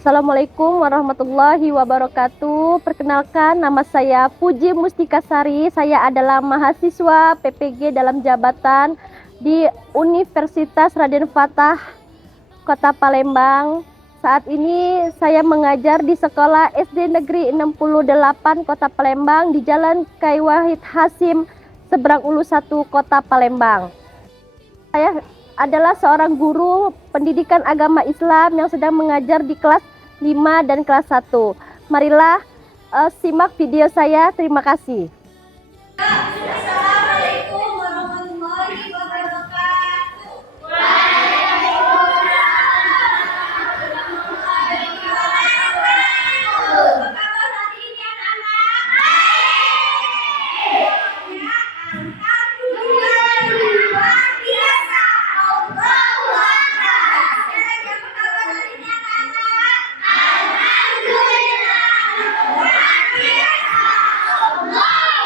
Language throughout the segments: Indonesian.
Assalamualaikum warahmatullahi wabarakatuh. Perkenalkan, nama saya Puji Mustika Sari. Saya adalah mahasiswa PPG dalam jabatan di Universitas Raden Fatah, Kota Palembang. Saat ini saya mengajar di Sekolah SD Negeri 68 Kota Palembang di Jalan Kai Wahid Hasim, Seberang Ulu 1, Kota Palembang. Saya adalah seorang guru pendidikan agama Islam yang sedang mengajar di kelas 5 dan kelas 1. Marilah simak video saya. Terima kasih. Assalamualaikum warahmatullahi wabarakatuh. Apa kabar hari ini anak-anak? Alhamdulillah luar biasa. Allahu Akbar. Sekarang apa kabar hari ini anak-anak? Alhamdulillah luar biasa. Allahu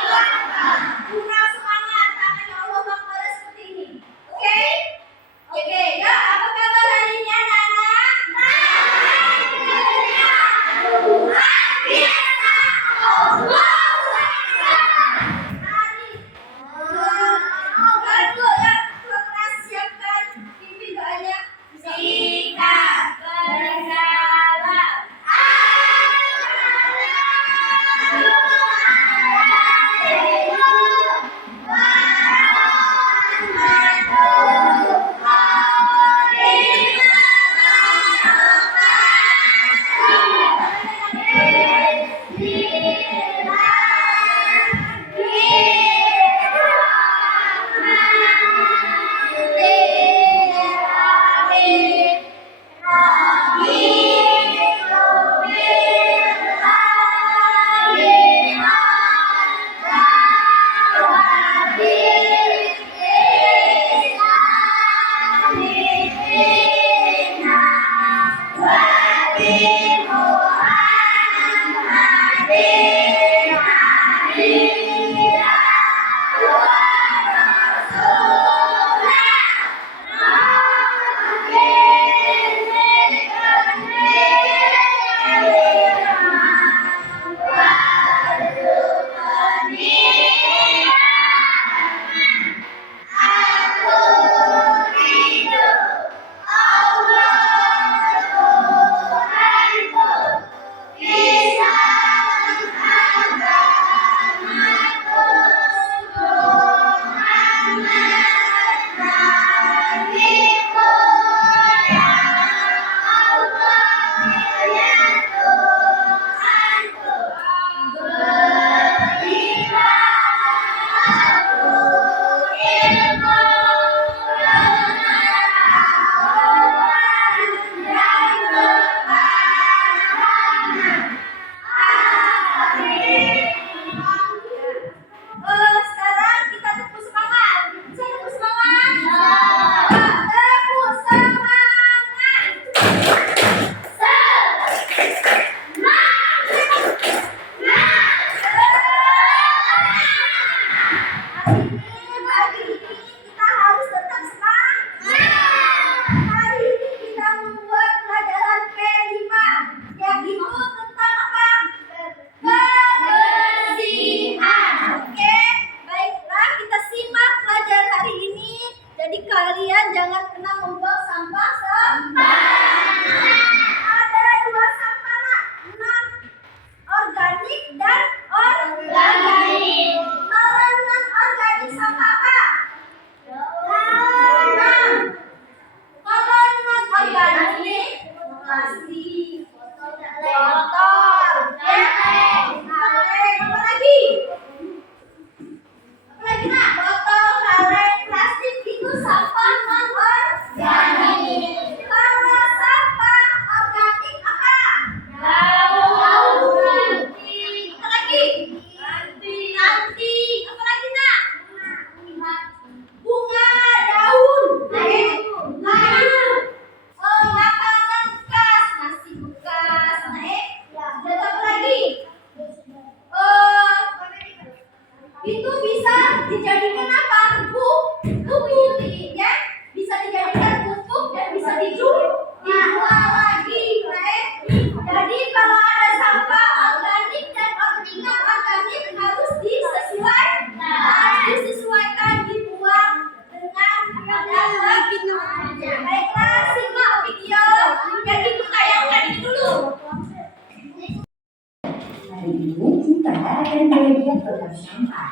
bagian kotak sampah.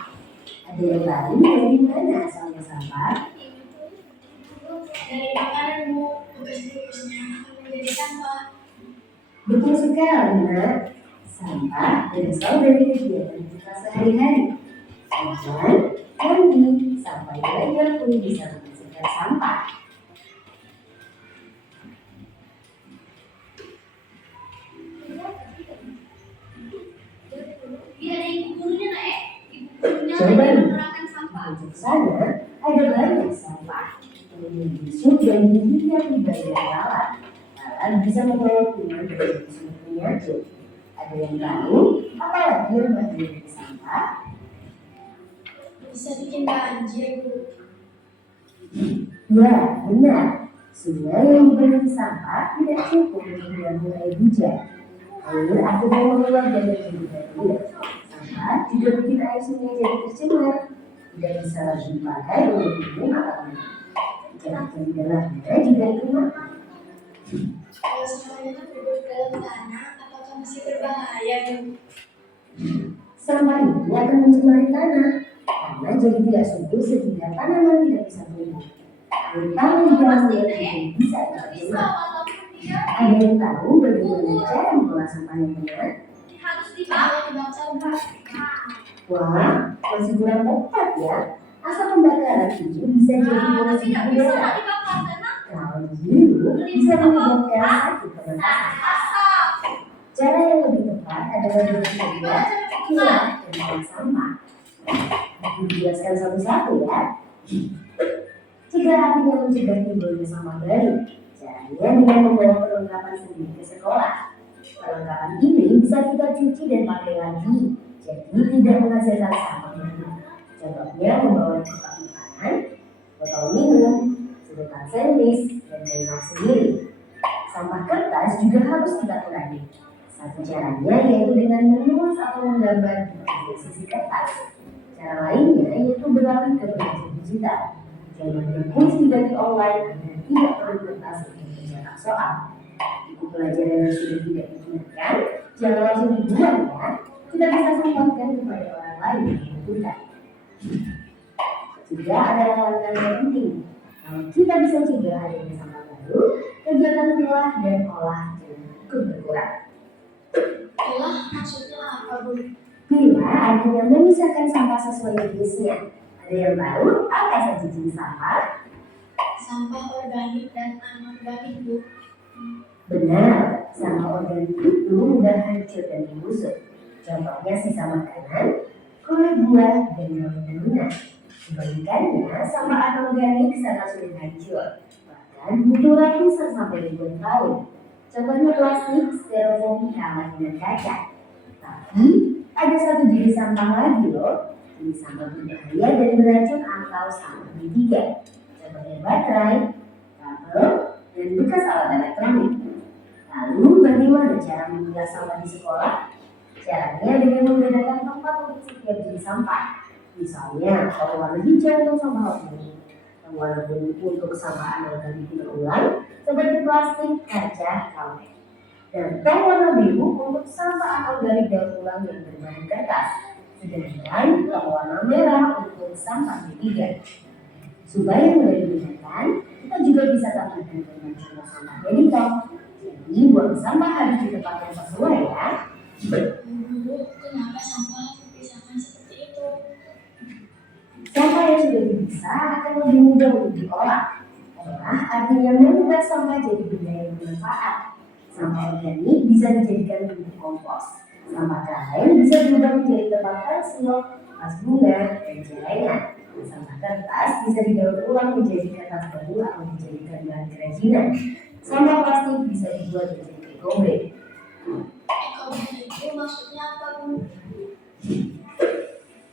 Ada yang tahu dari mana asalnya sampah? Dari makanan, Bu. Bekas-bekasnya akan menjadi sampah. Betul sekali, Nak. Sampah berasal dari kegiatan kita sehari-hari. Makan, mandi, sampai belajar pun bisa menghasilkan sampah. Iya, ada ibu gurunya, Nak, ya? Ibu gurunya Coba lagi nih, menerangkan sampah. di sana ada banyak sampah yang membusuk dan tidak dibayar lalat. Lalat bisa membawa kuman dan membusuk penyakit. Ada yang tahu apa lagi yang bagian dari sampah? Bisa bikin banjir, Bu. Ya, benar. Sungai yang dipenuhi sampah tidak cukup untuk menampung air hujan. Air akhirnya mengeluap dan menjadi banjir. Sampah juga bikin air sungai jadi tercemar. Tidak bisa lagi dipakai untuk minum atau mandi. Ikan di dalamnya juga ikut mati. Kalau sampahnya terkubur dalam tanah, apakah masih berbahaya, Bu? Sampah itu akan mencemari tanah karena jadi tidak subur sehingga tanaman tidak bisa tumbuh. Air tanah di dalamnya juga bisa tercemar. Ada yang tahu bagaimana cara mengolah sampah yang benar? Harus dibakar, Bu. Wah, masih kurang tepat ya. Asap pembakaran itu bisa jadi polusi Tapi nggak bisa udara. nggak dibakar karena Kalau gitu, bisa menyebabkan sakit pernapasan. asap. Cara yang lebih tepat adalah dengan membuat pilah dan buang sampah. Dijelaskan satu-satu ya. Jika artinya mencegah timbulnya sampah baru, caranya dengan membawa perlengkapan sendiri ke sekolah. Perlengkapan ini bisa kita cuci dan pakai lagi, jadi tidak menghasilkan sampah baru. Contohnya membawa kotak makanan, botol minum, sedotan sandwich, dan lain-lain sendiri. Sampah kertas juga harus kita kurangi. Satu caranya yaitu dengan menulis atau menggambar di sisi kertas. Cara lainnya yaitu beralih ke belajar digital. Jangan berkuis dibagi online agar tidak perlu kertas untuk mencetak soal. Buku pelajaran yang sudah tidak digunakan, jangan langsung dibuang ya. Kita bisa sumbangkan kepada orang lain yang membutuhkan. Juga ada langkah yang penting. Kalau kita bisa cegah adanya sampah baru, kegiatan pilah dan olah jangan ikut berkurang. Pilah maksudnya apa, Bu? Pilah artinya memisahkan sampah sesuai jenisnya. Ada yang tahu apa saja jenis sampah? Sampah organik dan anorganik, Bu. Benar, sampah organik itu mudah hancur dan membusuk. Contohnya sisa makanan, kulit buah, dan daun-daunan. Kebalikannya, sampah anorganik sangat sulit hancur, bahkan butuh ratusan sampai ribuan tahun. Contohnya plastik, styrofoam, kalah dengan kaca. Tapi ada satu jenis sampah lagi loh, jenis sampah berbahaya dan beracun atau sampah ketiga. Contohnya baterai, kabel, dan bekas alat elektronik. Lalu bagaimana cara memilah sampah di sekolah? Caranya dengan membedakan tempat untuk setiap jenis sampah. Misalnya, tong warna hijau untuk sampah organik, tong warna kuning untuk sampah anorganik berulang, seperti plastik, kaca, karet, dan tong warna biru untuk sampah anorganik daur ulang yang berbahan kertas. Sedangkan tong warna merah untuk sampah ketiga. Supaya mudah digunakan, kita juga bisa tambahkan dengan contoh sampah dari tong. Jadi, buang sampah harus di tempat yang sesuai ya. Bu, kenapa sampah dipisahkan seperti itu? Sampah yang sudah dipisah akan lebih mudah untuk diolah. Olah artinya mengubah sampah jadi benda yang bermanfaat. Sampah organik bisa dijadikan pupuk kompos. Sampah karet bisa diubah menjadi tempat pensil, vas bunga, dan celengan. Sampah kertas bisa didaur ulang menjadi kertas baru atau dijadikan bahan kerajinan. Sampah plastik bisa dibuat menjadi eco-bag. Eco-bag itu maksudnya apa, Bu?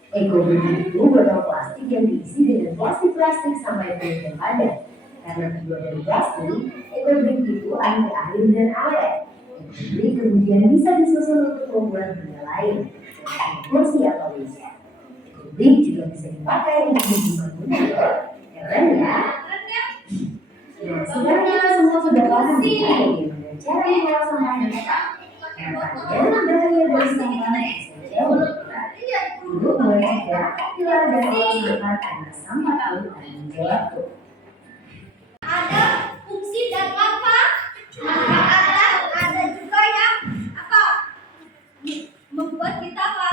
Eco-bag itu botol plastik yang diisi dengan plastik sampai yang padat. Karena terbuat dari plastik, eco-bag itu anti air dan awet. Eco-bag kemudian bisa disusun untuk membuat benda lain, seperti kursi atau meja. Eco-bag juga bisa dipakai untuk membuat benda, keren ya. Nah, sekarang kita semua sudah paham ya bagaimana cara mengolah sampah yang tepat. Harapannya bahaya dari sampah bisa jauh berkurang. mencegah keluar dari sampah karena sampah tahu tanggung jawabku. Ada fungsi dan manfaat. Ada juga yang apa? Membuat kita apa?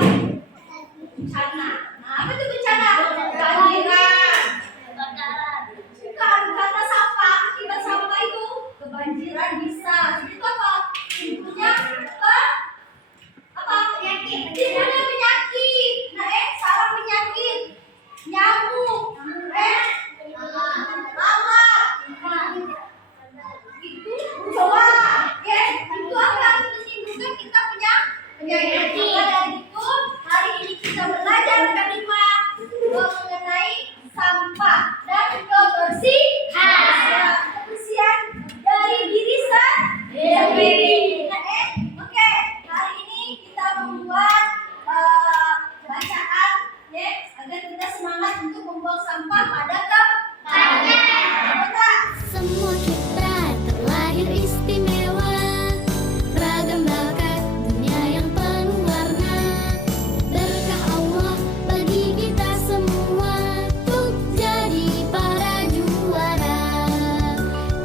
Bencana. Nah, apa itu bencana? Kebanjiran. Karena sampah, akibat sampah itu kebanjiran bisa. Itu apa? Timbulnya apa? Penyakit. Timbulnya penyakit. Nah, sarang penyakit. Nyamuk. Lalat. Nah, itu coba. Itu akan menimbulkan kita punya penyakit. Maka dari itu, hari ini kita belajar mengenai sampah dan kebersihan. Kebersihan dari diri sendiri. Oke, hari ini kita membuat bacaan agar kita semangat untuk membuang sampah pada tempatnya. Semua kita terlahir istimewa, ragam bakat dunia yang penuh warna. Berkah Allah bagi kita semua, untuk jadi para juara.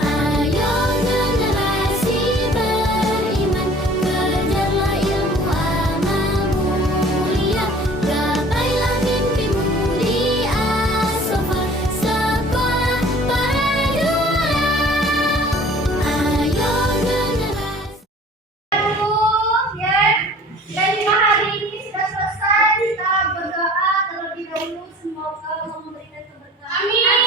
Ayo generasi beriman, kejarlah ilmu amal mulia. Gapailah mimpimu di As-Safa, sekolah para juara. Ayo generasi. Dan hari ini sudah selesai. Kita berdoa terlebih dahulu, semoga Allah memberikan keberkahan. Amin.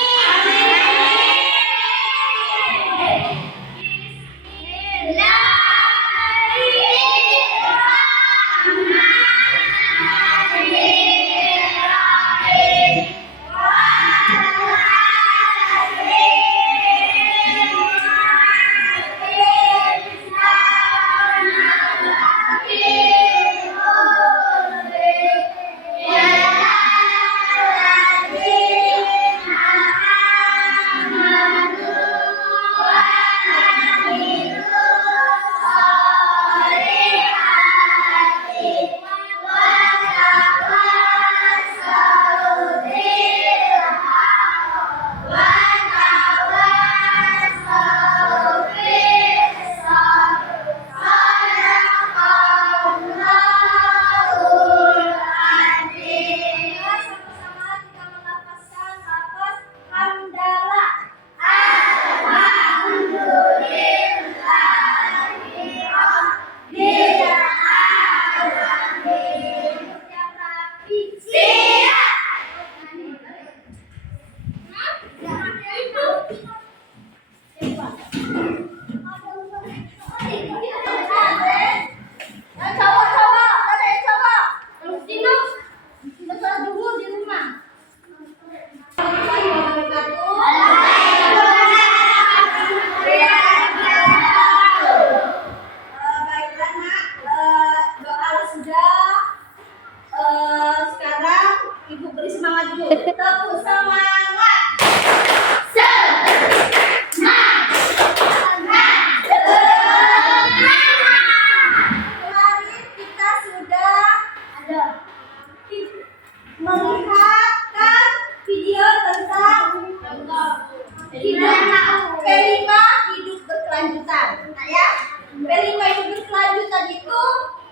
Sama-sama kita melafazkan lafaz hamdalah. Baiklah nak, doa sudah. Sekarang ibu beri semangat dulu. Tepuk semangat. Kemarin kita sudah melihatkan video tentang P5 hidup berkelanjutan. Nah ya, P5 hidup berkelanjutan itu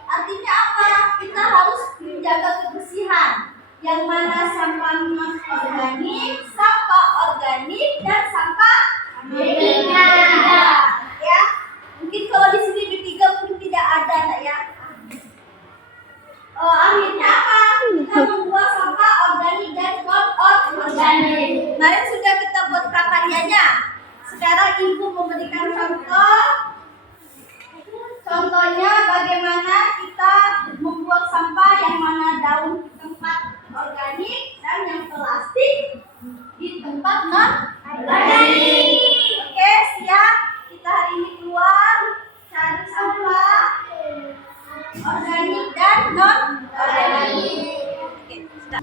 artinya apa? Kita harus menjaga kebersihan. Yang mana sampah non-organik, sampah organik, dan sampah B3. Ya, mungkin kalau di sini B3 mungkin tidak ada, nak ya. Akhirnya apa? Kita membuat sampah organik dan non-organik. Kemarin sudah kita buat prakaryanya. Sekarang ibu memberikan contoh. Contohnya bagaimana kita membuat sampah yang mana daun tempat organik dan yang plastik di tempat non-organik. Oke, siap. Kita hari ini keluar cari sampah organik dan non-organik. Oke, sudah.